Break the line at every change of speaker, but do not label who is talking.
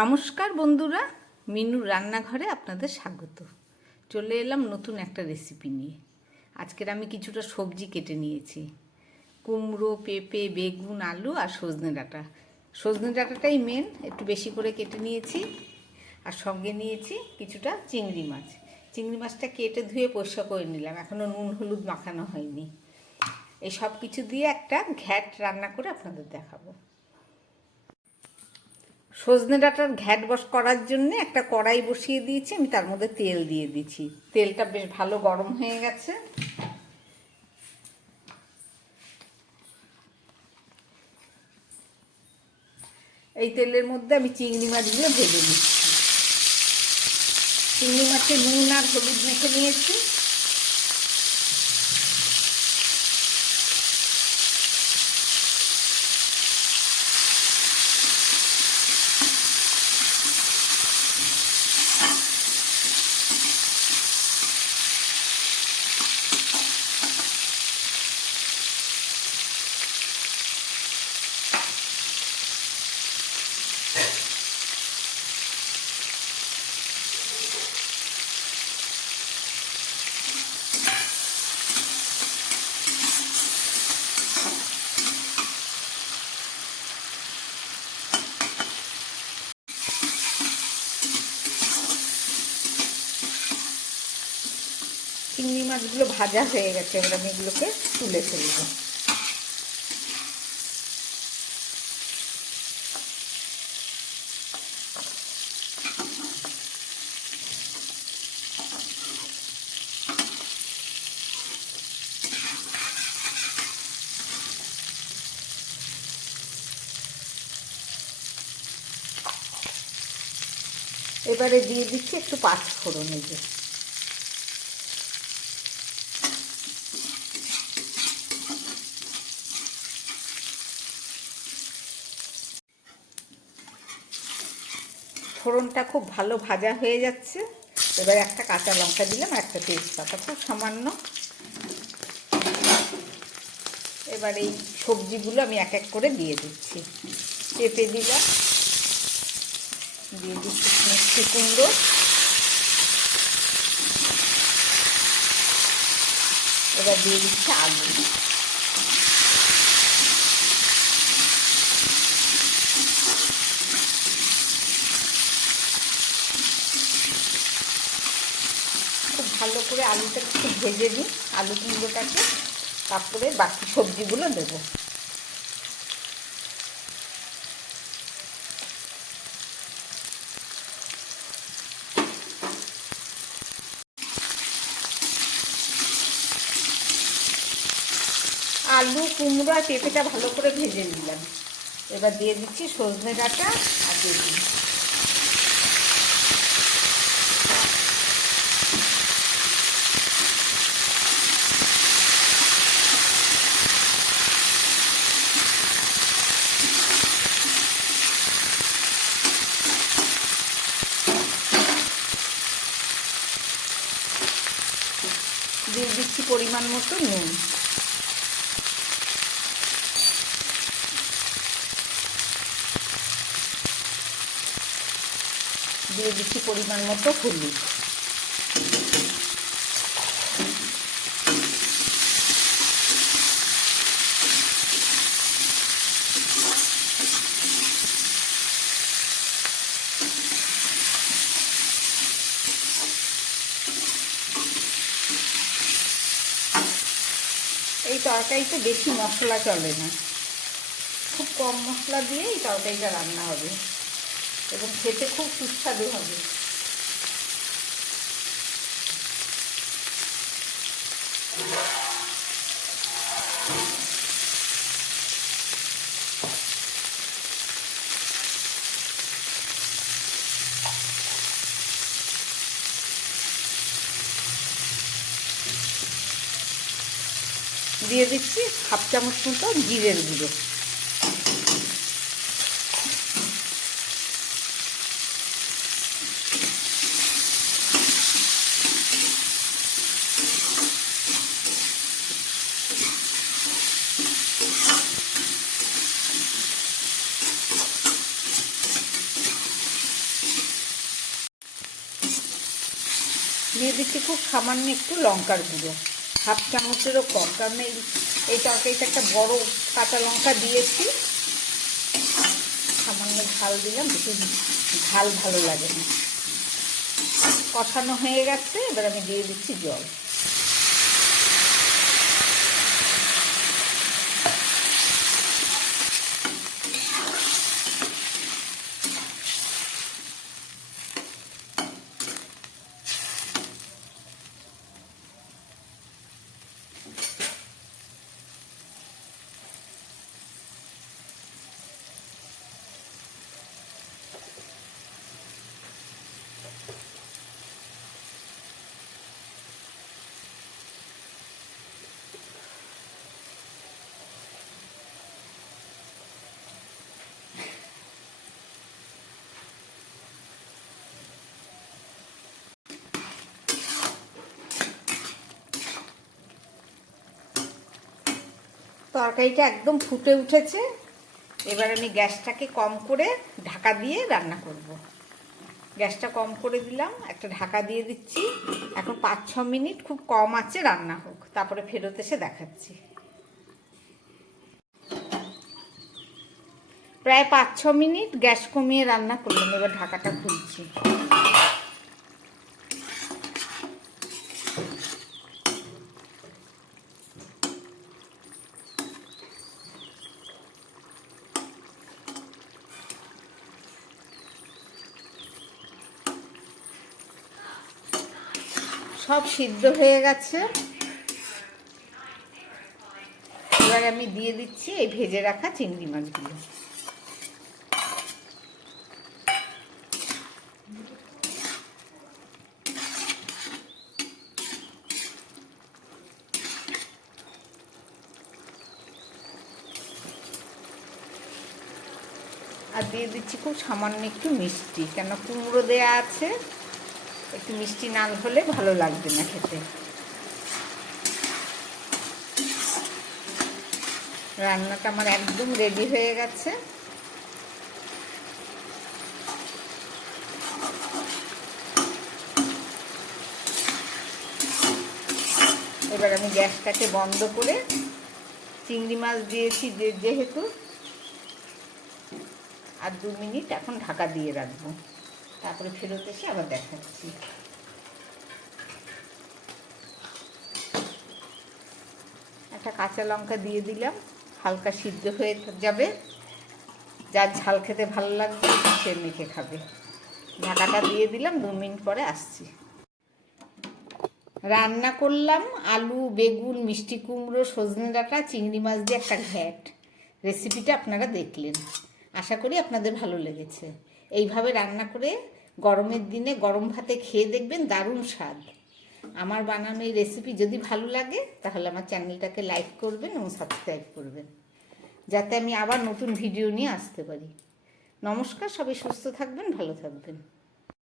নমস্কার বন্ধুরা, মিনুর রান্নাঘরে আপনাদের স্বাগত। চলে এলাম নতুন একটা রেসিপি নিয়ে। আজকের আমি কিছুটা সবজি কেটে নিয়েছি। কুমড়ো, পেঁপে, বেগুন, আলু আর সজনে ডাঁটা। সজনে ডাঁটাটাই মেন একটু বেশি করে কেটে নিয়েছি আর সঙ্গে নিয়েছি কিছুটা চিংড়ি মাছ। চিংড়ি মাছটা কেটে ধুয়ে পরিষ্কার করে নিলাম, এখনও নুন হলুদ মাখানো হয়নি। এই সব কিছু দিয়ে একটা ঘ্যাট রান্না করে আপনাদের দেখাবো। সজনে ডাঁটার ঘ্যাট বস করার জন্য একটা কড়াই বসিয়ে দিয়েছি, আমি তার মধ্যে তেল দিয়ে দিচ্ছি তেলটা বেশ ভালো গরম হয়ে গেছে। এই তেলের মধ্যে আমি চিংড়ি মাছগুলো ভেজে নিচ্ছি। চিংড়ি মাছে নুন আর হলুদ মেখে নিয়েছি। চিংড়ি মাছগুলো ভাজা হয়ে গেছে, এবার আমি এগুলোকে তুলে ফেলব। এবারে দিয়ে দিচ্ছি একটু পাঁচ ফোড়ন এই যে। ফোড়নটা খুব ভালো ভাজা হয়ে যাচ্ছে। এবার একটা কাঁচা লঙ্কা দিলাম, একটা তেজপাতা, খুব সামান্য। এবার এই সবজিগুলো আমি এক এক করে দিয়ে দিচ্ছি। পেঁপে দিলাম, দিয়ে দিচ্ছি মিষ্টি কুমড়ো। এবার দিয়ে দিচ্ছি আলু খুব ভালো করে আলুটা একটু ভেজে নিই, আলু কুমড়োটাকে তারপরে বাকি সবজিগুলো দেবো। আলু, কুমড়ো আর পেঁপেটা ভালো করে ভেজে নিলাম। এবার দিয়ে দিচ্ছি সজনে ডাঁটা আর দিয়ে দিচ্ছি পরিমাণ মতো নুন। দিয়ে দিচ্ছি পরিমাণ মতো হলুদ। তরকারিতে বেশি মশলা চলে না। খুব কম মশলা দিয়ে এই তরকারিটা রান্না হবে। এবং খেতে খুব সুস্বাদু হবে। দিয়ে দিচ্ছি হাফ চামচ মতো জিরের গুঁড়ো। দিয়ে দিচ্ছি খুব সামান্য একটু লঙ্কার গুঁড়ো। হাফ চামচেরও কম, কারণ এই এই তরকারিতে একটা বড় কাঁচা লঙ্কা দিয়েছি। সামান্য ঝাল দিলাম, বেশি ঝাল ভালো লাগে না। কষানো হয়ে গেছে, এবার আমি দিয়ে দিচ্ছি জল। তরকারিটা একদম ফুটে উঠেছে। এবার আমি গ্যাসটাকে কম করে ঢাকা দিয়ে রান্না করব। গ্যাসটা কম করে দিলাম, একটা ঢাকা দিয়ে দিচ্ছি। এখন পাঁচ, ছ মিনিট খুব কম আছে, রান্না হোক। তারপরে ফেরত এসে দেখাচ্ছি। প্রায় পাঁচ, ছ মিনিট গ্যাস কমিয়ে রান্না করলাম, এবার ঢাকাটা খুলছি। সব সিদ্ধ হয়ে গেছে। এবার আমি দিয়ে দিচ্ছি এই ভেজে রাখা চিংড়ি মাছগুলো। আর দিয়ে দিচ্ছি খুব সামান্য একটু মিষ্টি, কেন কুমড়ো দেয়া আছে। একটু মিষ্টি না হলে ভালো লাগবে না খেতে। রান্নাটা আমার একদম রেডি হয়ে গেছে। এবার আমি গ্যাসটাকে বন্ধ করে চিংড়ি মাছ দিয়েছি যেহেতু। আর দু মিনিট এখন ঢাকা দিয়ে রাখব। তারপরে ফেরত এসে আবার দেখাচ্ছি। একটা কাঁচা লঙ্কা দিয়ে দিলাম, হালকা সিদ্ধ হয়ে যাবে। যার ঝাল খেতে ভালো লাগবে, সে মেখে খাবে। ঢাকাটা দিয়ে দিলাম, দু মিনিট পরে আসছি। রান্না করলাম আলু, বেগুন, মিষ্টি কুমড়ো, সজনে ডাঁটা, চিংড়ি মাছ দিয়ে একটা ঘ্যাট। রেসিপিটা আপনারা দেখলেন। আশা করি আপনাদের ভালো লেগেছে। এইভাবে রান্না করে গরমের দিনে গরম ভাতে খেয়ে দেখবেন দারুণ স্বাদ। আমার বানানো এই রেসিপি যদি ভালো লাগে, তাহলে আমার চ্যানেলটাকে লাইক করবেন এবং সাবস্ক্রাইব করবেন। যাতে আমি আবার নতুন ভিডিও নিয়ে আসতে পারি। নমস্কার, সবাই সুস্থ থাকবেন, ভালো থাকবেন।